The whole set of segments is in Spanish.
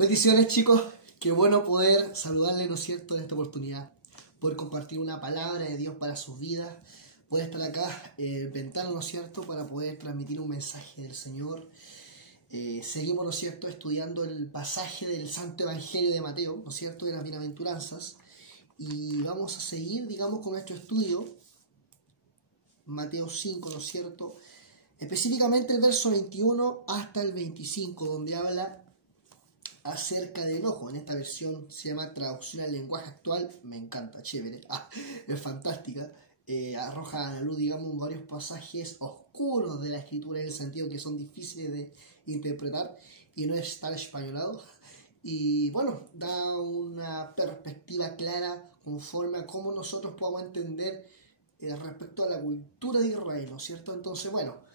Bendiciones, chicos, qué bueno poder saludarles, ¿no es cierto?, en esta oportunidad, poder compartir una palabra de Dios para sus vidas, poder estar acá inventando, ¿no es cierto?, para poder transmitir un mensaje del Señor. Seguimos, ¿no es cierto?, estudiando el pasaje del Santo Evangelio de Mateo, ¿no es cierto?, de las bienaventuranzas, y vamos a seguir, digamos, con nuestro estudio, Mateo 5, ¿no es cierto?, específicamente el verso 21 hasta el 25, donde habla acerca del enojo. En esta versión se llama traducción al lenguaje actual. Me encanta, chévere, es fantástica. Arroja a la luz, digamos, varios pasajes oscuros de la escritura, en el sentido que son difíciles de interpretar y no es tan españolado. Y bueno, da una perspectiva clara conforme a cómo nosotros podamos entender respecto a la cultura de Israel, ¿no es cierto? Entonces, bueno,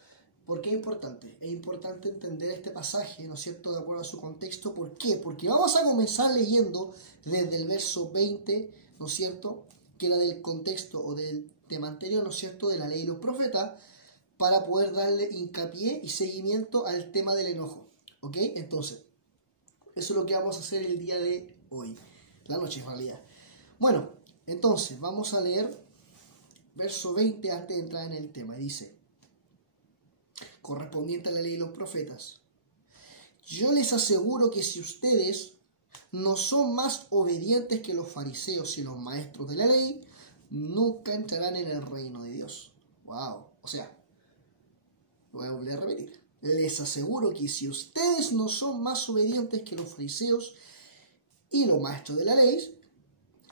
¿por qué es importante? Es importante entender este pasaje, ¿no es cierto?, de acuerdo a su contexto. ¿Por qué? Porque vamos a comenzar leyendo desde el verso 20, ¿no es cierto?, que era del contexto o del tema anterior, ¿no es cierto?, de la ley y los profetas, para poder darle hincapié y seguimiento al tema del enojo. ¿Ok? Entonces, eso es lo que vamos a hacer el día de hoy, la noche en realidad. Bueno, entonces, vamos a leer verso 20 antes de entrar en el tema. Y dice, correspondiente a la ley y los profetas: yo les aseguro que si ustedes no son más obedientes que los fariseos y los maestros de la ley, nunca entrarán en el reino de Dios. Wow, o sea, lo voy a volver a repetir. Les aseguro que si ustedes no son más obedientes que los fariseos y los maestros de la ley,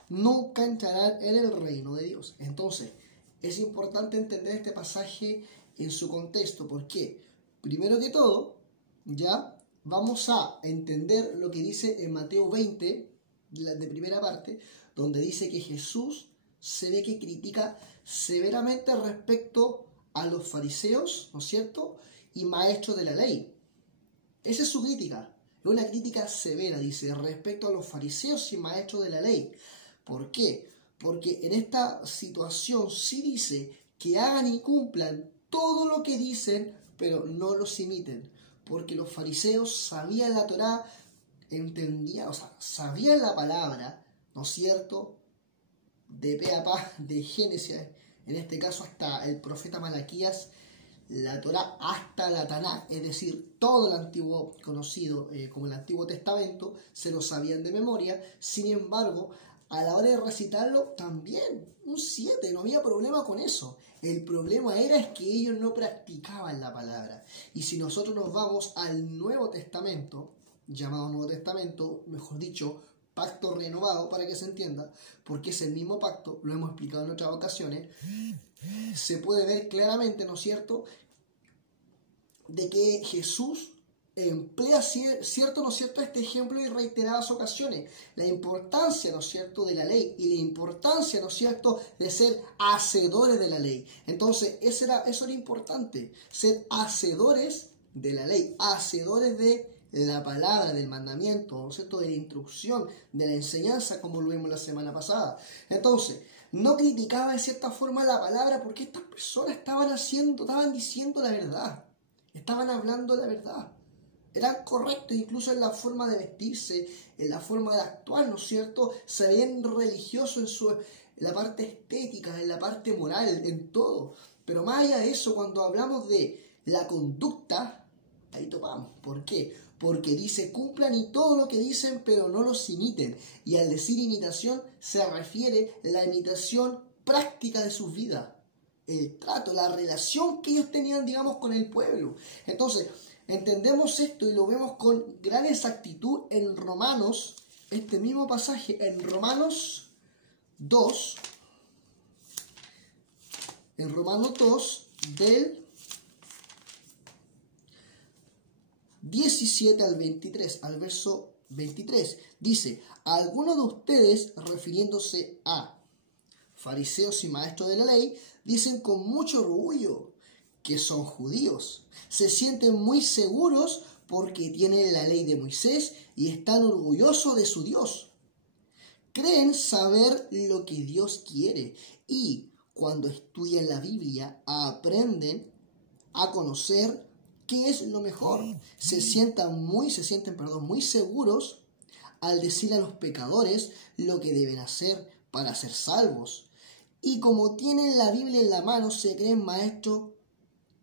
nunca entrarán en el reino de Dios. Entonces, es importante entender este pasaje en su contexto. ¿Por qué? Primero que todo, ya vamos a entender lo que dice en Mateo 20, de primera parte, donde dice que Jesús se ve que critica severamente respecto a los fariseos, ¿no es cierto?, y maestros de la ley. Esa es su crítica. Es una crítica severa, dice, respecto a los fariseos y maestros de la ley. ¿Por qué? Porque en esta situación sí dice que hagan y cumplan todo lo que dicen, pero no los imiten. Porque los fariseos sabían la Torá, entendían, o sea, sabían la palabra, ¿no es cierto?, de pe a pa, de Génesis, en este caso hasta el profeta Malaquías, la Torá hasta la Tanakh, es decir, todo el antiguo conocido como el Antiguo Testamento, se lo sabían de memoria. Sin embargo, a la hora de recitarlo, también un 7, no había problema con eso. El problema es que ellos no practicaban la palabra. Y si nosotros nos vamos al Nuevo Testamento, llamado Nuevo Testamento, mejor dicho, pacto renovado, para que se entienda, porque es el mismo pacto, lo hemos explicado en otras ocasiones, se puede ver claramente, ¿no es cierto?, de que Jesús emplea cierto, ¿no es cierto?, este ejemplo en reiteradas ocasiones, la importancia, ¿no es cierto?, de la ley y la importancia, ¿no es cierto?, de ser hacedores de la ley. Entonces, eso era importante, ser hacedores de la ley, hacedores de la palabra, del mandamiento, ¿no es cierto?, de la instrucción, de la enseñanza, como lo vimos la semana pasada. Entonces, no criticaba de cierta forma la palabra porque estas personas estaban diciendo la verdad, estaban hablando la verdad. Eran correctos incluso en la forma de vestirse, en la forma de actuar, ¿no es cierto? Se veían religiosos en la parte estética, en la parte moral, en todo. Pero más allá de eso, cuando hablamos de la conducta, ahí topamos. ¿Por qué? Porque dice, cumplan y todo lo que dicen, pero no los imiten. Y al decir imitación, se refiere a la imitación práctica de sus vidas. El trato, la relación que ellos tenían, digamos, con el pueblo. Entonces, entendemos esto y lo vemos con gran exactitud en Romanos, este mismo pasaje, en Romanos 2, del 17 al 23, al verso 23, dice, algunos de ustedes, refiriéndose a fariseos y maestros de la ley, dicen con mucho orgullo que son judíos. Se sienten muy seguros porque tienen la ley de Moisés y están orgullosos de su Dios. Creen saber lo que Dios quiere y cuando estudian la Biblia aprenden a conocer qué es lo mejor. Se sienten muy seguros al decir a los pecadores lo que deben hacer para ser salvos. Y como tienen la Biblia en la mano, se creen maestros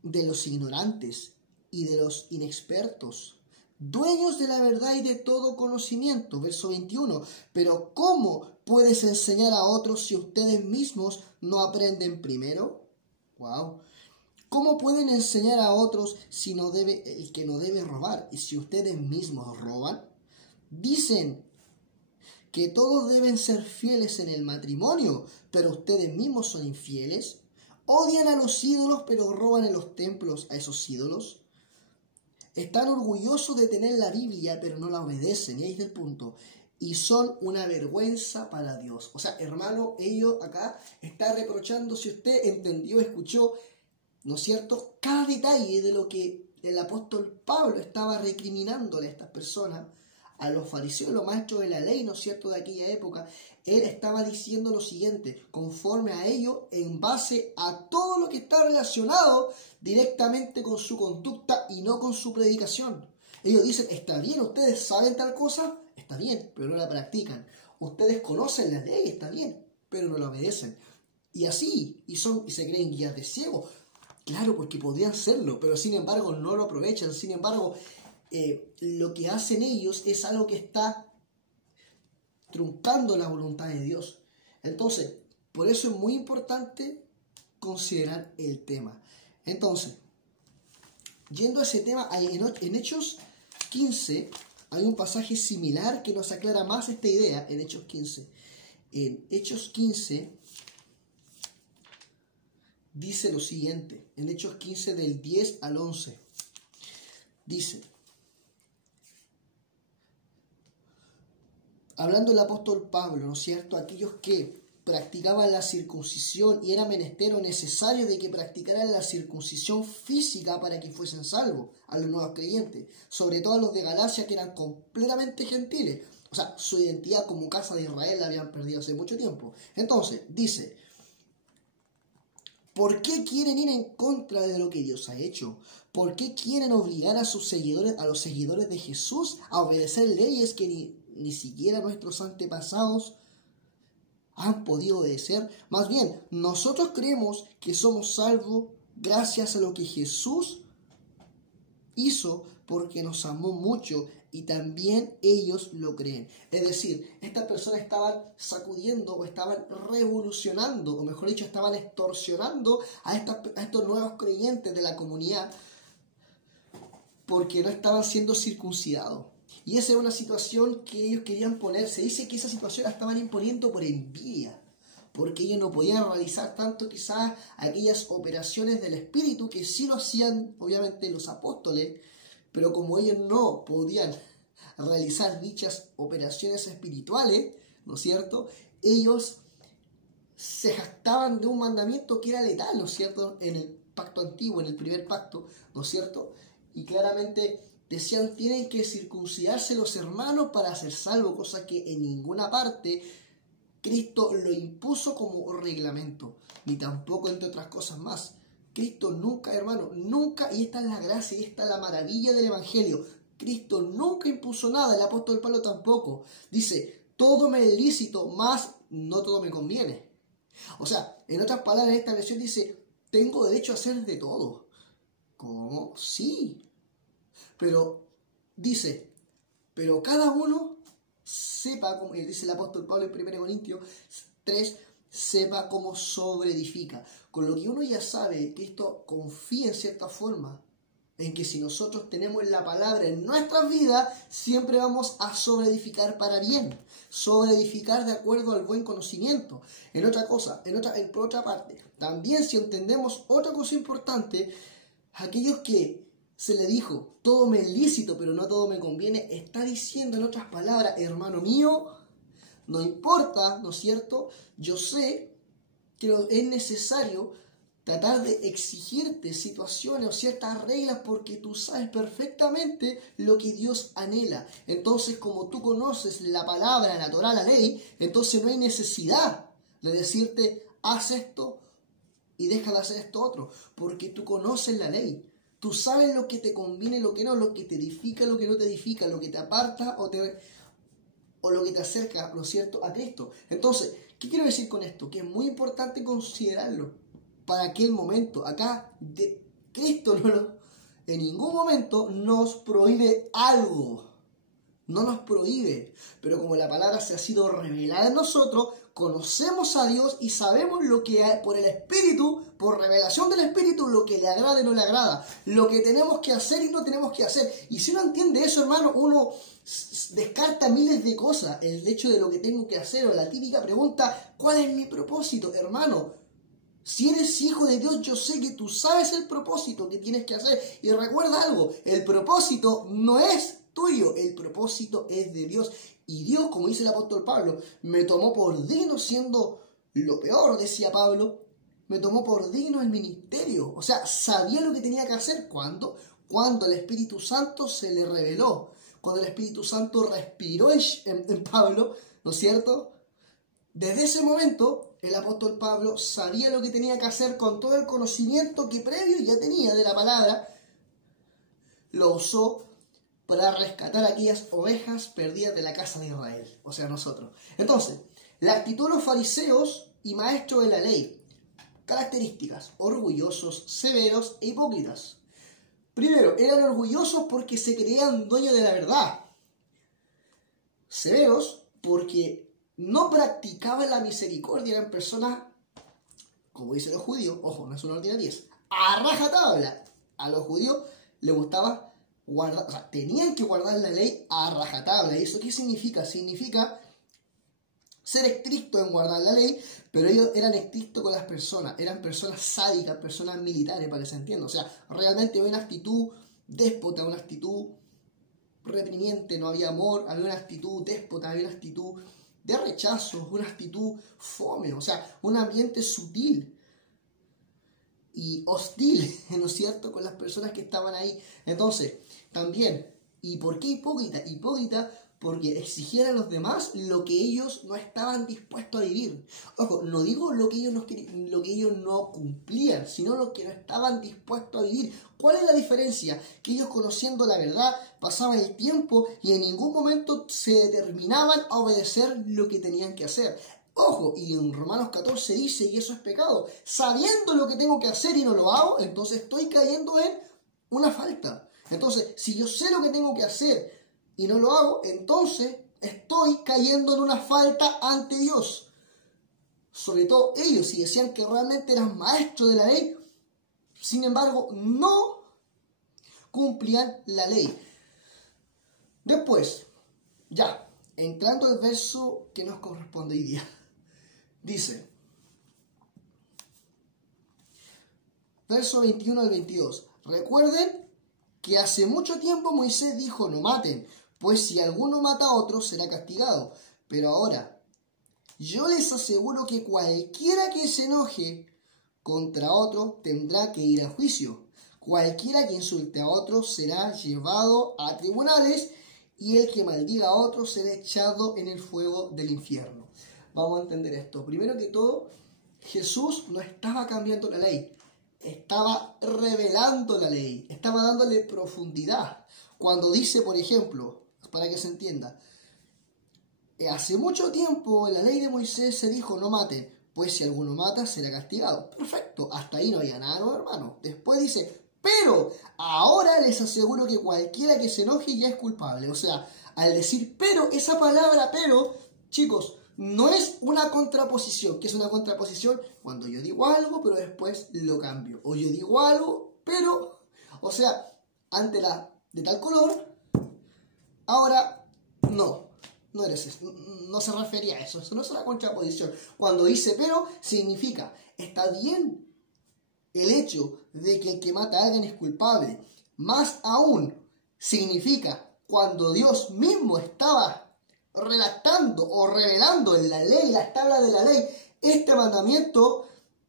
de los ignorantes y de los inexpertos, dueños de la verdad y de todo conocimiento. Verso 21. Pero ¿cómo puedes enseñar a otros si ustedes mismos no aprenden primero? Wow. ¿Cómo pueden enseñar a otros si el que no debe robar y si ustedes mismos roban? Dicen que todos deben ser fieles en el matrimonio, pero ustedes mismos son infieles. Odian a los ídolos, pero roban en los templos a esos ídolos. Están orgullosos de tener la Biblia, pero no la obedecen. Y ahí está el punto. Y son una vergüenza para Dios. O sea, hermano, ellos acá están reprochando, si usted entendió, escuchó, ¿no es cierto?, cada detalle de lo que el apóstol Pablo estaba recriminándole a estas personas, a los fariseos, los maestros de la ley, ¿no es cierto?, de aquella época. Él estaba diciendo lo siguiente: conforme a ello, en base a todo lo que está relacionado directamente con su conducta y no con su predicación. Ellos dicen, está bien, ustedes saben tal cosa, está bien, pero no la practican. Ustedes conocen la ley, está bien, pero no la obedecen. Y así, y se creen guías de ciego. Claro, porque podrían serlo, pero sin embargo no lo aprovechan. Sin embargo, lo que hacen ellos es algo que está truncando la voluntad de Dios. Entonces, por eso es muy importante considerar el tema. Entonces, yendo a ese tema, en Hechos 15 hay un pasaje similar que nos aclara más esta idea. En Hechos 15, dice lo siguiente, en Hechos 15 del 10 al 11, dice, hablando el apóstol Pablo, ¿no es cierto?, aquellos que practicaban la circuncisión y era menester o necesario de que practicaran la circuncisión física para que fuesen salvos, a los nuevos creyentes, sobre todo a los de Galacia, que eran completamente gentiles. O sea, su identidad como casa de Israel la habían perdido hace mucho tiempo. Entonces, dice, ¿por qué quieren ir en contra de lo que Dios ha hecho? ¿Por qué quieren obligar a sus seguidores, a los seguidores de Jesús, a obedecer leyes que ni siquiera nuestros antepasados han podido obedecer? Más bien, nosotros creemos que somos salvos gracias a lo que Jesús hizo, porque nos amó mucho, y también ellos lo creen. Es decir, estas personas estaban sacudiendo o estaban revolucionando, o mejor dicho, estaban extorsionando a estos nuevos creyentes de la comunidad, porque no estaban siendo circuncidados. Y esa era una situación que ellos querían poner. Se dice que esa situación la estaban imponiendo por envidia, porque ellos no podían realizar tanto quizás aquellas operaciones del Espíritu que sí lo hacían obviamente los apóstoles, pero como ellos no podían realizar dichas operaciones espirituales, ¿no es cierto?, ellos se jactaban de un mandamiento que era letal, ¿no es cierto?, en el pacto antiguo, en el primer pacto, ¿no es cierto?, y claramente decían, tienen que circuncidarse los hermanos para ser salvos, cosa que en ninguna parte Cristo lo impuso como reglamento, ni tampoco entre otras cosas más. Cristo nunca, hermano, nunca, y esta es la gracia, y esta es la maravilla del Evangelio, Cristo nunca impuso nada, el apóstol Pablo tampoco. Dice, todo me es lícito, mas no todo me conviene. O sea, en otras palabras, esta versión dice, tengo derecho a hacer de todo. ¿Cómo? Sí. Pero dice, pero cada uno sepa, como dice el apóstol Pablo en 1 Corintios 3, sepa cómo sobreedifica. Con lo que uno ya sabe que esto confía en cierta forma en que si nosotros tenemos la palabra en nuestras vidas, siempre vamos a sobreedificar para bien, sobreedificar de acuerdo al buen conocimiento. Por otra parte, también si entendemos otra cosa importante, aquellos que se le dijo, todo me es lícito, pero no todo me conviene, está diciendo en otras palabras, hermano mío, no importa, ¿no es cierto? Yo sé que es necesario tratar de exigirte situaciones o ciertas reglas porque tú sabes perfectamente lo que Dios anhela. Entonces, como tú conoces la palabra, la Torá, la ley, entonces no hay necesidad de decirte, haz esto y deja de hacer esto otro, porque tú conoces la ley. Tú sabes lo que te conviene, lo que no, lo que te edifica, lo que no te edifica, lo que te aparta o lo que te acerca, ¿no es cierto?, a Cristo. Entonces, ¿qué quiero decir con esto? Que es muy importante considerarlo para aquel momento. Acá, Cristo en ningún momento nos prohíbe algo. No nos prohíbe. Pero como la palabra se ha sido revelada en nosotros, conocemos a Dios y sabemos lo que hay por el Espíritu, por revelación del Espíritu, lo que le agrada y no le agrada, lo que tenemos que hacer y no tenemos que hacer. Y si uno entiende eso, hermano, uno descarta miles de cosas. El hecho de lo que tengo que hacer, o la típica pregunta, ¿cuál es mi propósito, hermano? Si eres hijo de Dios, yo sé que tú sabes el propósito que tienes que hacer. Y recuerda algo, el propósito no es tuyo, el propósito es de Dios. Y Dios, como dice el apóstol Pablo, me tomó por digno, siendo lo peor, decía Pablo, me tomó por digno el ministerio. O sea, sabía lo que tenía que hacer. ¿Cuándo? Cuando el Espíritu Santo se le reveló. Cuando el Espíritu Santo respiró en Pablo, ¿no es cierto? Desde ese momento, el apóstol Pablo sabía lo que tenía que hacer con todo el conocimiento que previo ya tenía de la palabra. Lo usó para rescatar aquellas ovejas perdidas de la casa de Israel, o sea, nosotros. Entonces, la actitud de los fariseos y maestros de la ley. Características: orgullosos, severos e hipócritas. Primero, eran orgullosos porque se creían dueños de la verdad. Severos porque no practicaban la misericordia, eran personas, como dicen los judíos, ojo, no es una ordinaria, a rajatabla. A los judíos les gustaba guardar, o sea, tenían que guardar la ley a rajatabla. ¿Y eso qué significa? Significa ser estricto en guardar la ley, pero ellos eran estrictos con las personas, eran personas sádicas, personas militares, para que se entienda. O sea, realmente había una actitud déspota, una actitud reprimiente, no había amor, había una actitud déspota, había una actitud de rechazo, una actitud fome, o sea, un ambiente sutil y hostil, ¿no es cierto?, con las personas que estaban ahí. Entonces, también, ¿y por qué hipócrita? Hipócrita porque exigían a los demás lo que ellos no estaban dispuestos a vivir. Ojo, no digo lo que ellos no cumplían, sino lo que no estaban dispuestos a vivir. ¿Cuál es la diferencia? Que ellos, conociendo la verdad, pasaban el tiempo y en ningún momento se determinaban a obedecer lo que tenían que hacer. Ojo, y en Romanos 14 dice, y eso es pecado, sabiendo lo que tengo que hacer y no lo hago, entonces estoy cayendo en una falta. Entonces, si yo sé lo que tengo que hacer y no lo hago, entonces estoy cayendo en una falta ante Dios. Sobre todo ellos, si decían que realmente eran maestros de la ley, sin embargo, no cumplían la ley. Después, ya, entrando al verso que nos corresponde hoy día, dice, verso 21 al 22, recuerden que hace mucho tiempo Moisés dijo, no maten, pues si alguno mata a otro será castigado. Pero ahora, yo les aseguro que cualquiera que se enoje contra otro tendrá que ir a juicio. Cualquiera que insulte a otro será llevado a tribunales y el que maldiga a otro será echado en el fuego del infierno. Vamos a entender esto. Primero que todo, Jesús no estaba cambiando la ley. Estaba revelando la ley, estaba dándole profundidad. Cuando dice, por ejemplo, para que se entienda, hace mucho tiempo en la ley de Moisés se dijo no maten, pues si alguno mata será castigado. Perfecto, hasta ahí no había nada nuevo, hermano. Después dice, pero ahora les aseguro que cualquiera que se enoje ya es culpable. O sea, al decir pero, esa palabra pero, chicos, no es una contraposición. ¿Qué es una contraposición? Cuando yo digo algo, pero después lo cambio. O yo digo algo, pero... O sea, antes era de tal color, ahora no. No se refería a eso. Eso no es una contraposición. Cuando dice pero, significa, está bien el hecho de que el que mata a alguien es culpable. Más aún, significa, cuando Dios mismo estaba redactando o revelando en la ley, las tablas de la ley, este mandamiento,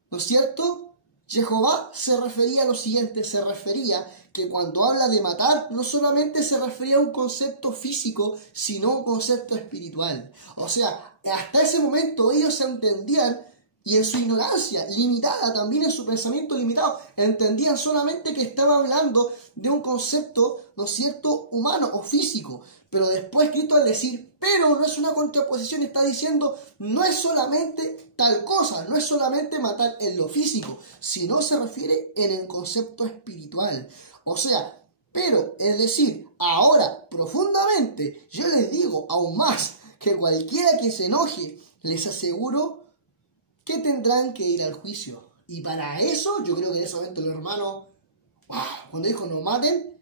¿no es cierto? Jehová se refería a lo siguiente, se refería que cuando habla de matar, no solamente se refería a un concepto físico, sino a un concepto espiritual. O sea, hasta ese momento ellos entendían y en su ignorancia limitada, también en su pensamiento limitado, entendían solamente que estaba hablando de un concepto, ¿no es cierto?, humano o físico. Pero después Cristo al decir, pero no es una contraposición, está diciendo, no es solamente tal cosa, no es solamente matar en lo físico, sino se refiere en el concepto espiritual. O sea, pero, es decir, ahora, profundamente, yo les digo aún más, que cualquiera que se enoje, les aseguro que tendrán que ir al juicio. Y para eso, yo creo que en ese momento el hermano, wow, cuando dijo no maten,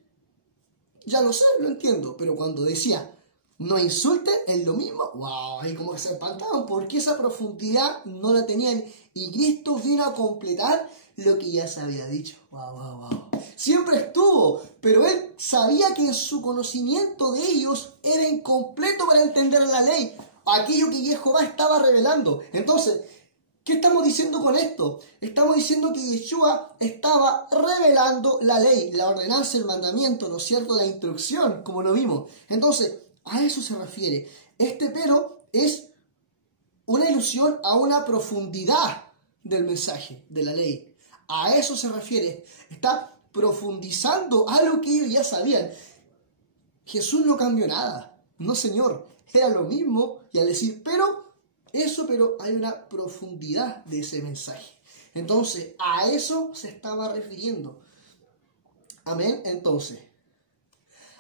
ya lo sé, lo entiendo, pero cuando decía no insulten, es lo mismo, wow, ahí como que se espantaban, porque esa profundidad no la tenían, y Cristo vino a completar lo que ya se había dicho. Wow, wow, wow. Siempre estuvo, pero él sabía que en su conocimiento de ellos era incompleto para entender la ley, aquello que Jehová estaba revelando. Entonces, ¿qué estamos diciendo con esto? Estamos diciendo que Yeshua estaba revelando la ley, la ordenanza, el mandamiento, ¿no es cierto?, la instrucción, como lo vimos. Entonces, a eso se refiere. Este pero es una ilusión a una profundidad del mensaje, de la ley. A eso se refiere. Está profundizando algo que ellos ya sabían. Jesús no cambió nada. No, Señor. Era lo mismo. Y al decir pero hay una profundidad de ese mensaje. Entonces, a eso se estaba refiriendo. Amén. Entonces,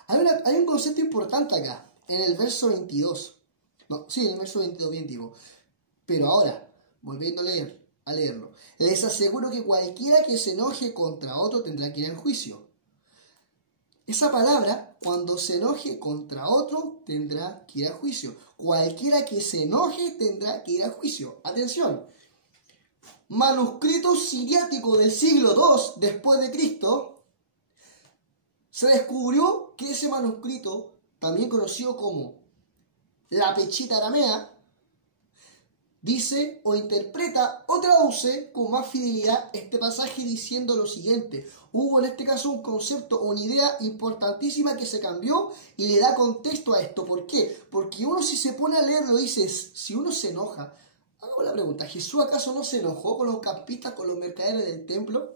hay un concepto importante acá, en el verso 22. No, sí, en el verso 22, bien digo. Pero ahora, volviendo a leerlo, les aseguro que cualquiera que se enoje contra otro tendrá que ir al juicio. Esa palabra, cuando se enoje contra otro, tendrá que ir a juicio. Cualquiera que se enoje tendrá que ir a juicio. Atención. Manuscrito siriático del siglo II después de Cristo. Se descubrió que ese manuscrito, también conocido como la Pechita aramea, dice o interpreta o traduce con más fidelidad este pasaje diciendo lo siguiente. Hubo en este caso un concepto o una idea importantísima que se cambió y le da contexto a esto. ¿Por qué? Porque uno, si se pone a leerlo, dice, si uno se enoja, hago la pregunta, ¿Jesús acaso no se enojó con los campistas, con los mercaderes del templo?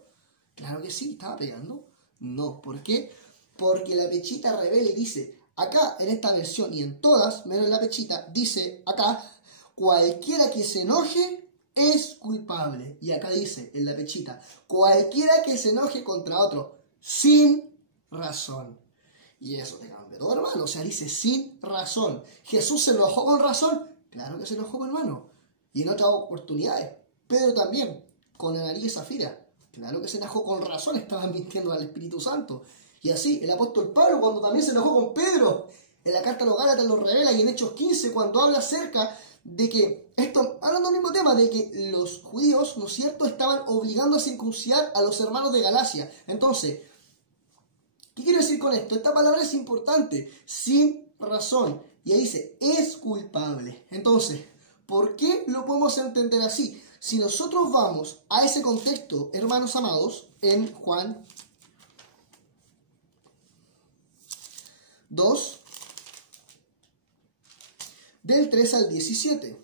Claro que sí, estaba pegando. No, ¿por qué? Porque la Pechita revela y dice, acá en esta versión y en todas, menos en la Pechita, dice acá, cualquiera que se enoje es culpable. Y acá dice, en la Pechita, cualquiera que se enoje contra otro sin razón. Y eso te cambia todo, hermano. O sea, dice sin razón. ¿Jesús se enojó con razón? Claro que se enojó, hermano. Y en otras oportunidades. Pedro también, con Ananías y Zafira. Claro que se enojó con razón, estaban mintiendo al Espíritu Santo. Y así, el apóstol Pablo, cuando también se enojó con Pedro, en la carta a los Gálatas lo revela, y en Hechos 15, cuando habla acerca de que, esto, hablando del mismo tema, de que los judíos, ¿no es cierto?, estaban obligando a circuncidar a los hermanos de Galacia. Entonces, ¿qué quiero decir con esto? Esta palabra es importante, sin razón. Y ahí dice, es culpable. Entonces, ¿por qué lo podemos entender así? Si nosotros vamos a ese contexto, hermanos amados, en Juan 2, del 3 al 17.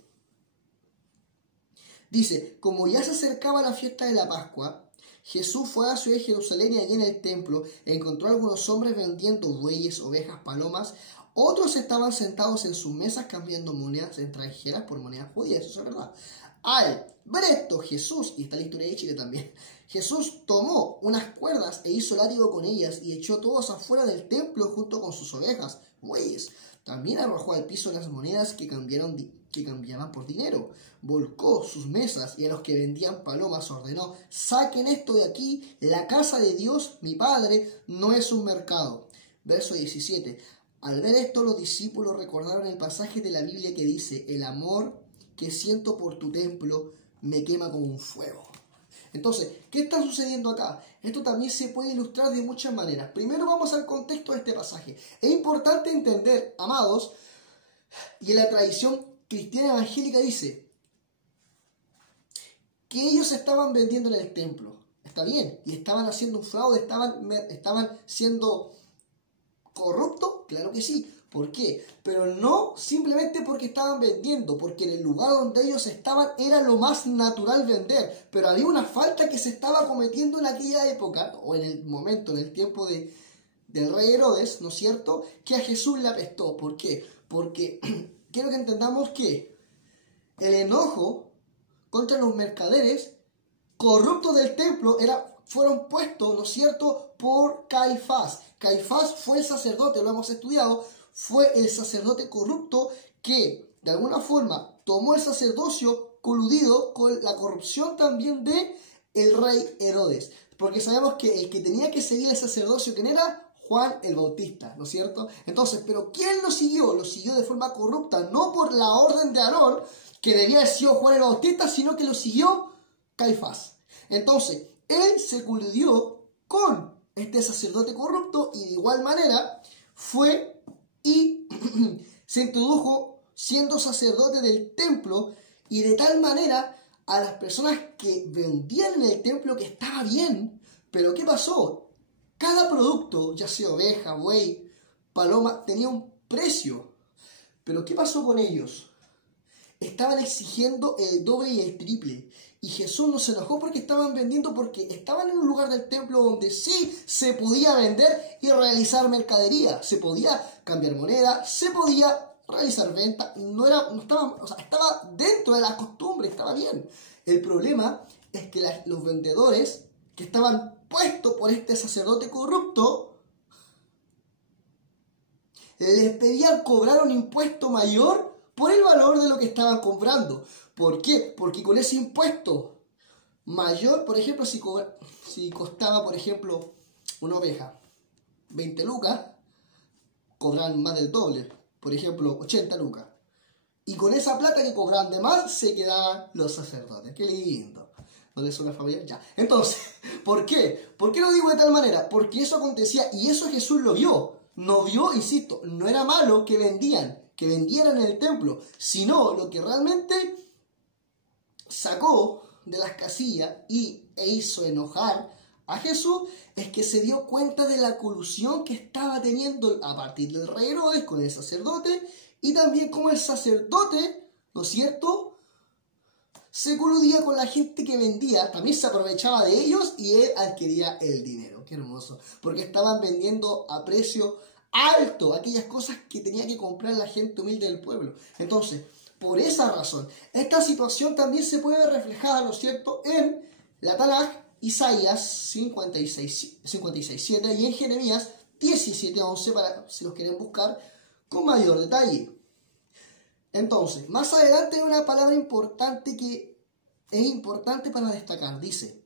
Dice, como ya se acercaba la fiesta de la Pascua, Jesús fue a la ciudad de Jerusalén y allí en el templo encontró a algunos hombres vendiendo bueyes, ovejas, palomas. Otros estaban sentados en sus mesas cambiando monedas extranjeras por monedas judías, eso es verdad. Al ver esto, Jesús, y está la historia de Chile también, Jesús tomó unas cuerdas e hizo látigo con ellas y echó todos afuera del templo junto con sus ovejas, bueyes. También arrojó al piso las monedas que cambiaban por dinero. Volcó sus mesas y a los que vendían palomas ordenó, saquen esto de aquí, la casa de Dios, mi Padre, no es un mercado. Verso 17. Al ver esto, los discípulos recordaron el pasaje de la Biblia que dice, el amor que siento por tu templo me quema como un fuego. Entonces, ¿qué está sucediendo acá? Esto también se puede ilustrar de muchas maneras. Primero vamos al contexto de este pasaje. Es importante entender, amados, y en la tradición cristiana evangélica dice que ellos estaban vendiendo en el templo. Está bien, y estaban haciendo un fraude, estaban siendo corruptos, claro que sí, ¿Por qué? Pero no simplemente porque estaban vendiendo, porque en el lugar donde ellos estaban era lo más natural vender, pero había una falta que se estaba cometiendo en aquella época, o en el momento, en el tiempo del rey Herodes, ¿no es cierto?, que a Jesús le apestó. ¿Por qué? Porque quiero que entendamos que el enojo contra los mercaderes corruptos del templo fueron puestos, ¿no es cierto?, por Caifás. Caifás fue el sacerdote, lo hemos estudiado, fue el sacerdote corrupto que de alguna forma tomó el sacerdocio coludido con la corrupción también de el rey Herodes. Porque sabemos que el que tenía que seguir el sacerdocio, ¿quién era? Juan el Bautista, ¿no es cierto? Entonces, ¿pero quién lo siguió? Lo siguió de forma corrupta, no por la orden de Aarón, que debía haber sido Juan el Bautista, sino que lo siguió Caifás. Entonces, él se coludió con este sacerdote corrupto y de igual manera fue y se introdujo siendo sacerdote del templo y de tal manera a las personas que vendían en el templo que estaba bien. Pero ¿qué pasó? Cada producto, ya sea oveja, buey, paloma, tenía un precio. Pero ¿qué pasó con ellos? Estaban exigiendo el doble y el triple. Y Jesús no se enojó porque estaban vendiendo, porque estaban en un lugar del templo donde sí se podía vender y realizar mercadería. Se podía cambiar moneda, se podía realizar venta. Estaba dentro de la costumbre, estaba bien. El problema es que los vendedores que estaban puestos por este sacerdote corrupto les pedían cobrar un impuesto mayor por el valor de lo que estaban comprando. ¿Por qué? Porque con ese impuesto mayor, por ejemplo, si costaba, por ejemplo, una oveja 20 lucas, cobraban más del doble, por ejemplo, 80 lucas. Y con esa plata que cobraban de más, se quedaban los sacerdotes. ¡Qué lindo! ¿No les suena familiar? Ya. Entonces, ¿por qué? ¿Por qué lo digo de tal manera? Porque eso acontecía y eso Jesús lo vio. No vio, insisto, no era malo que vendieran en el templo, sino lo que realmente sacó de las casillas e hizo enojar a Jesús es que se dio cuenta de la colusión que estaba teniendo a partir del rey Herodes con el sacerdote y también como el sacerdote, ¿no es cierto?, se coludía con la gente que vendía, también se aprovechaba de ellos y él adquiría el dinero. Qué hermoso, porque estaban vendiendo a precio alto aquellas cosas que tenía que comprar la gente humilde del pueblo. Entonces, por esa razón, esta situación también se puede ver reflejada, ¿no es cierto?, en la Tanaj, Isaías 56:7 y en Jeremías 17:11, para si los quieren buscar con mayor detalle. Entonces, más adelante hay una palabra importante que es importante para destacar. Dice,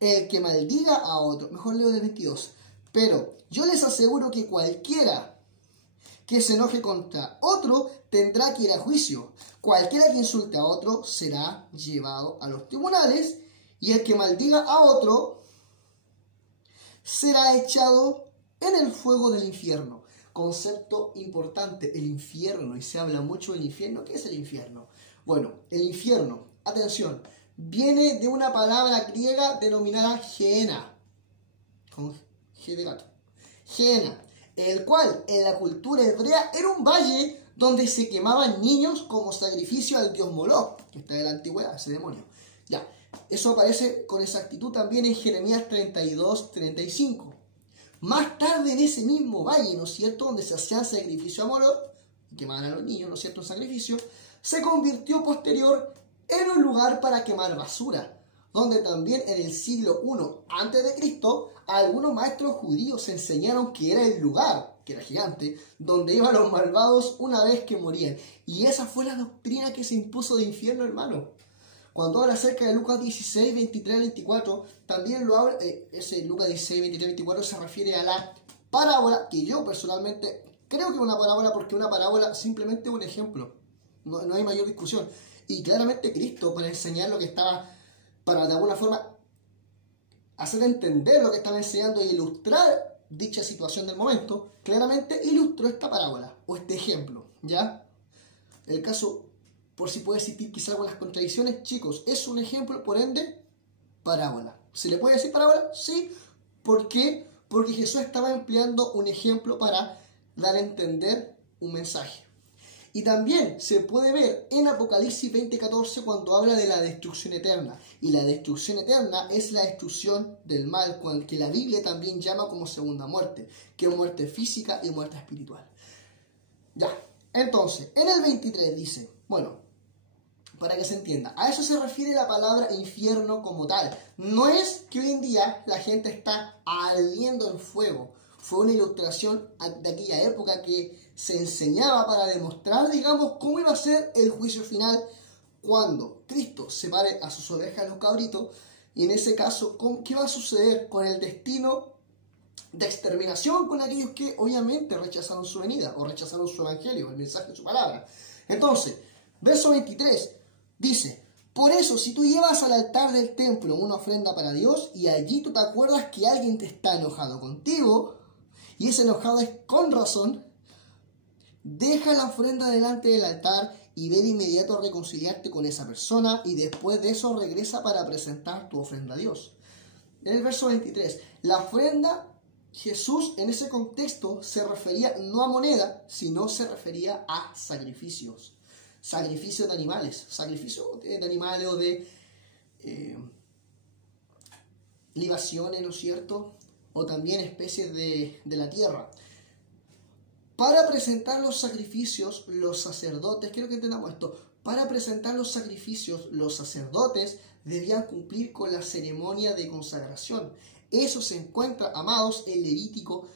el que maldiga a otro, mejor leo del 22, pero yo les aseguro que cualquiera que se enoje contra otro tendrá que ir a juicio. Cualquiera que insulte a otro será llevado a los tribunales y el que maldiga a otro será echado en el fuego del infierno. Concepto importante, el infierno, y se habla mucho del infierno. ¿Qué es el infierno? Bueno, el infierno, atención, viene de una palabra griega denominada Gehenna, con G de gato, Gehenna, el cual en la cultura hebrea era un valle donde se quemaban niños como sacrificio al dios Moloch, que está de la antigüedad, ese demonio. Ya, eso aparece con exactitud también en Jeremías 32:35. Más tarde en ese mismo valle, ¿no es cierto?, donde se hacían sacrificio a Moloch, quemaban a los niños, ¿no es cierto?, un sacrificio, se convirtió posterior en un lugar para quemar basura, donde también en el siglo I a.C., algunos maestros judíos enseñaron que era el lugar, que era gigante, donde iban los malvados una vez que morían. Y esa fue la doctrina que se impuso de infierno, hermano. Cuando habla acerca de Lucas 16, 23, 24, también lo habla, ese Lucas 16, 23, 24 se refiere a la parábola, que yo personalmente creo que es una parábola porque una parábola simplemente es un ejemplo, no hay mayor discusión. Y claramente Cristo, para enseñar lo que estaba, para de alguna forma hacer entender lo que estaba enseñando e ilustrar dicha situación del momento, claramente ilustró esta parábola o este ejemplo, ¿ya? El caso, por si puede existir quizá algunas contradicciones, chicos, es un ejemplo, por ende, parábola. ¿Se le puede decir parábola? Sí. ¿Por qué? Porque Jesús estaba empleando un ejemplo para dar a entender un mensaje. Y también se puede ver en Apocalipsis 20:14 cuando habla de la destrucción eterna. Y la destrucción eterna es la destrucción del mal, que la Biblia también llama como segunda muerte, que es muerte física y muerte espiritual. Ya, entonces, en el 23 dice, bueno, para que se entienda, a eso se refiere la palabra infierno como tal. No es que hoy en día la gente está ardiendo en fuego. Fue una ilustración de aquella época que se enseñaba para demostrar, digamos, cómo iba a ser el juicio final cuando Cristo separe a sus ovejas de los cabritos. Y en ese caso, ¿qué va a suceder con el destino de exterminación con aquellos que obviamente rechazaron su venida o rechazaron su evangelio, el mensaje de su palabra? Entonces, verso 23 dice: por eso, si tú llevas al altar del templo una ofrenda para Dios y allí tú te acuerdas que alguien te está enojado contigo y ese enojado es con razón, deja la ofrenda delante del altar y ve de inmediato a reconciliarte con esa persona y después de eso regresa para presentar tu ofrenda a Dios. En el verso 23, la ofrenda, Jesús en ese contexto se refería no a moneda, sino se refería a sacrificios. Sacrificios de animales, sacrificios de animales o de libaciones, ¿no es cierto? O también especies de la tierra. Para presentar los sacrificios, los sacerdotes, quiero que entendamos esto, para presentar los sacrificios, los sacerdotes debían cumplir con la ceremonia de consagración. Eso se encuentra, amados, en Levítico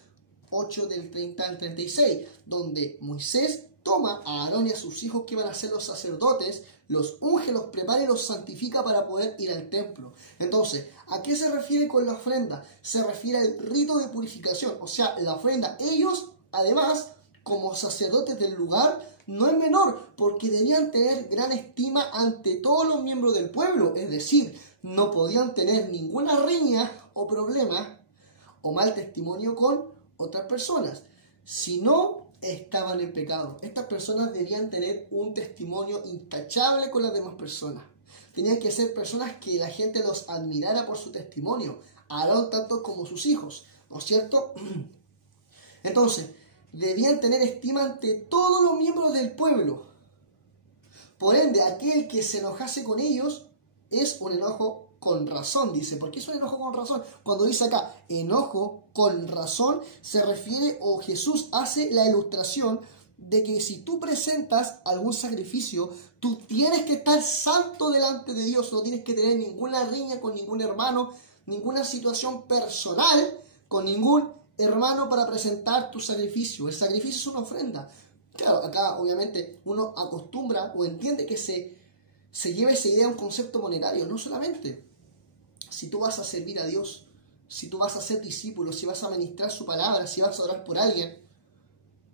8 del 30 al 36, donde Moisés toma a Aarón y a sus hijos que van a ser los sacerdotes, los unge, los prepara y los santifica para poder ir al templo. Entonces, ¿a qué se refiere con la ofrenda? Se refiere al rito de purificación, o sea, la ofrenda. Ellos, además, como sacerdotes del lugar, no es menor, porque debían tener gran estima ante todos los miembros del pueblo, es decir, no podían tener ninguna riña o problema o mal testimonio con otras personas, si no estaban en pecado. Estas personas debían tener un testimonio intachable con las demás personas. Tenían que ser personas que la gente los admirara por su testimonio, Aarón tanto como sus hijos, ¿no es cierto? Entonces, debían tener estima ante todos los miembros del pueblo. Por ende, aquel que se enojase con ellos es un enojo con razón, dice. ¿Por qué es un enojo con razón? Cuando dice acá, enojo con razón, se refiere, o Jesús hace la ilustración de que si tú presentas algún sacrificio, tú tienes que estar santo delante de Dios, no tienes que tener ninguna riña con ningún hermano, ninguna situación personal con ningún hermano para presentar tu sacrificio. El sacrificio es una ofrenda. Claro, acá obviamente uno acostumbra o entiende que se lleva esa idea a un concepto monetario, no solamente. Si tú vas a servir a Dios, si tú vas a ser discípulo, si vas a ministrar su palabra, si vas a orar por alguien,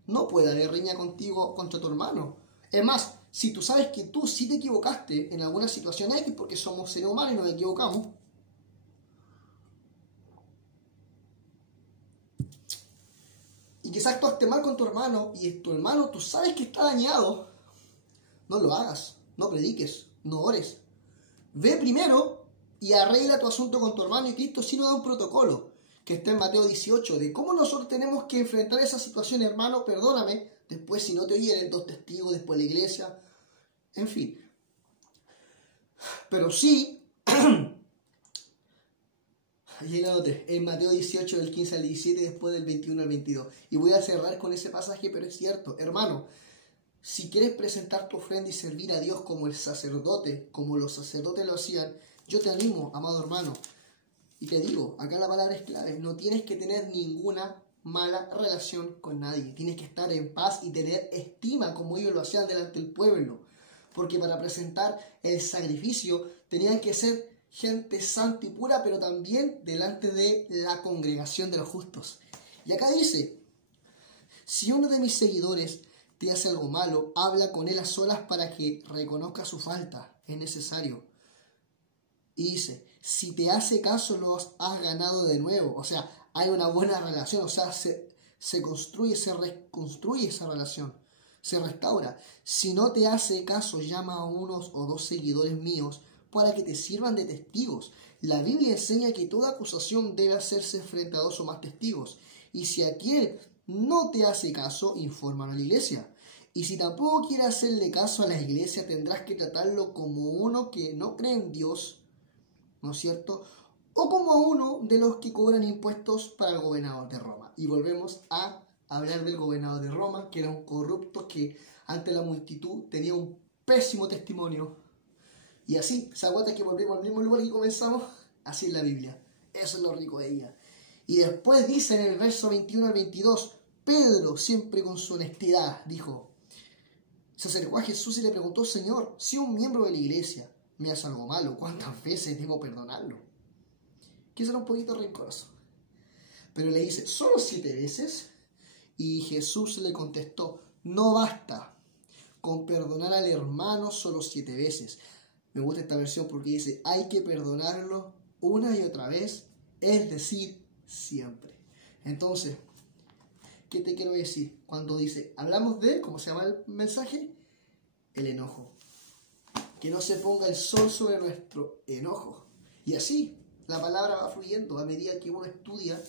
no puede haber riña contigo contra tu hermano. Es más, si tú sabes que tú sí te equivocaste en alguna situación X, porque somos seres humanos y nos equivocamos, y quizás tú estés mal con tu hermano y tu hermano tú sabes que está dañado, no lo hagas, no prediques, no ores. Ve primero y arregla tu asunto con tu hermano, y Cristo sí nos da un protocolo que está en Mateo 18 de cómo nosotros tenemos que enfrentar esa situación. Hermano, perdóname, después si no te oyeren, 2 testigos, después la iglesia, en fin. Pero sí, ahí lo noté, en Mateo 18 del 15 al 17 y después del 21 al 22. Y voy a cerrar con ese pasaje, pero es cierto, hermano, si quieres presentar tu ofrenda y servir a Dios como el sacerdote, como los sacerdotes lo hacían, yo te animo, amado hermano, y te digo, acá la palabra es clave, no tienes que tener ninguna mala relación con nadie, tienes que estar en paz y tener estima como ellos lo hacían delante del pueblo, porque para presentar el sacrificio tenían que ser gente santa y pura, pero también delante de la congregación de los justos. Y acá dice, si uno de mis seguidores te hace algo malo, habla con él a solas para que reconozca su falta, es necesario. Y dice, si te hace caso, lo has ganado de nuevo. O sea, hay una buena relación, o sea, se construye, se reconstruye esa relación, se restaura. Si no te hace caso, llama a 1 o 2 seguidores míos para que te sirvan de testigos. La Biblia enseña que toda acusación debe hacerse frente a 2 o más testigos. Y si aquel no te hace caso, infórmalo a la iglesia. Y si tampoco quiere hacerle caso a la iglesia, tendrás que tratarlo como uno que no cree en Dios, ¿no es cierto? O como a uno de los que cobran impuestos para el gobernador de Roma. Y volvemos a hablar del gobernador de Roma, que era un corrupto que ante la multitud tenía un pésimo testimonio. Y así, ¿se acuerdan que volvemos al mismo lugar que comenzamos? Así es la Biblia. Eso es lo rico de ella. Y después dice en el verso 21 al 22, Pedro, siempre con su honestidad, dijo, se acercó a Jesús y le preguntó, Señor, si un miembro de la iglesia me hace algo malo, ¿cuántas veces debo perdonarlo? Quiso ser un poquito rencoroso. Pero le dice, ¿solo 7 veces? Y Jesús le contestó, no basta con perdonar al hermano solo 7 veces. Me gusta esta versión porque dice, hay que perdonarlo una y otra vez, es decir, siempre. Entonces, ¿qué te quiero decir? Cuando dice, hablamos de, ¿cómo se llama el mensaje? El enojo. Que no se ponga el sol sobre nuestro enojo. Y así, la palabra va fluyendo a medida que uno estudia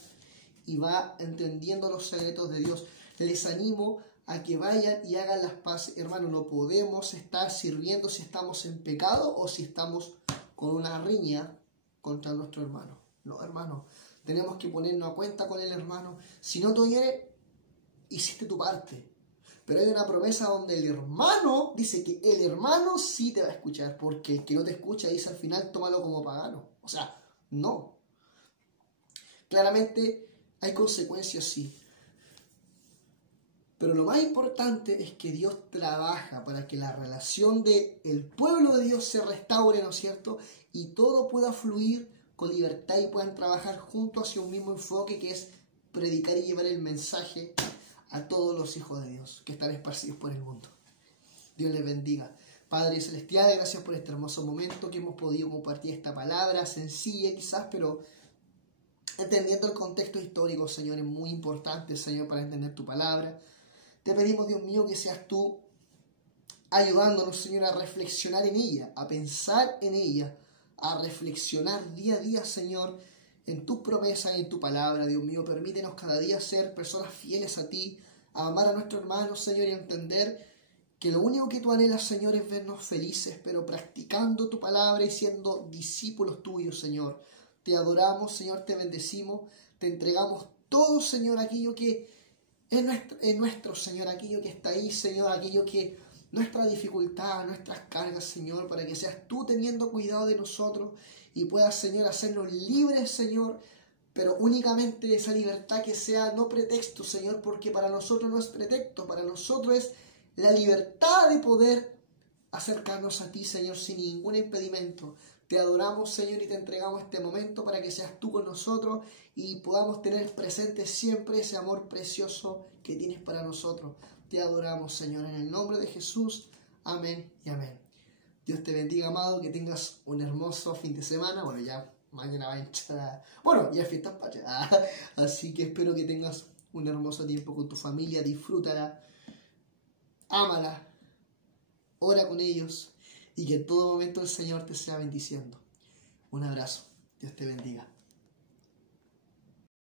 y va entendiendo los secretos de Dios. Les animo a que vayan y hagan las paces. Hermano, no podemos estar sirviendo si estamos en pecado o si estamos con una riña contra nuestro hermano. No, hermano, tenemos que ponernos a cuenta con el hermano. Si no te oyere, hiciste tu parte. Pero hay una promesa donde el hermano dice que el hermano sí te va a escuchar, porque el que no te escucha dice al final, tómalo como pagano. O sea, no. Claramente hay consecuencias, sí. Pero lo más importante es que Dios trabaja para que la relación del pueblo de Dios se restaure, ¿no es cierto? Y todo pueda fluir con libertad y puedan trabajar juntos hacia un mismo enfoque que es predicar y llevar el mensaje a todos los hijos de Dios que están esparcidos por el mundo. Dios les bendiga. Padre Celestial, gracias por este hermoso momento que hemos podido compartir esta palabra, sencilla quizás, pero entendiendo el contexto histórico, Señor, es muy importante, Señor, para entender tu palabra. Te pedimos, Dios mío, que seas tú ayudándonos, Señor, a reflexionar en ella, a pensar en ella, a reflexionar día a día, Señor, en tus promesas y en tu palabra, Dios mío. Permítenos cada día ser personas fieles a ti, a amar a nuestros hermanos, Señor, y a entender que lo único que tú anhelas, Señor, es vernos felices, pero practicando tu palabra y siendo discípulos tuyos, Señor. Te adoramos, Señor, te bendecimos, te entregamos todo, Señor, aquello que es nuestro, Señor, aquello que está ahí, Señor, aquello que nuestra dificultad, nuestras cargas, Señor, para que seas tú teniendo cuidado de nosotros y puedas, Señor, hacernos libres, Señor, pero únicamente esa libertad que sea no pretexto, Señor, porque para nosotros no es pretexto, para nosotros es la libertad de poder acercarnos a ti, Señor, sin ningún impedimento. Te adoramos, Señor, y te entregamos este momento para que seas tú con nosotros y podamos tener presente siempre ese amor precioso que tienes para nosotros. Te adoramos, Señor, en el nombre de Jesús. Amén y amén. Dios te bendiga, amado, que tengas un hermoso fin de semana. Bueno, ya mañana va a entrar. Bueno, ya es fiesta pacha. Así que espero que tengas un hermoso tiempo con tu familia. Disfrútala, ámala, ora con ellos y que en todo momento el Señor te sea bendiciendo. Un abrazo. Dios te bendiga.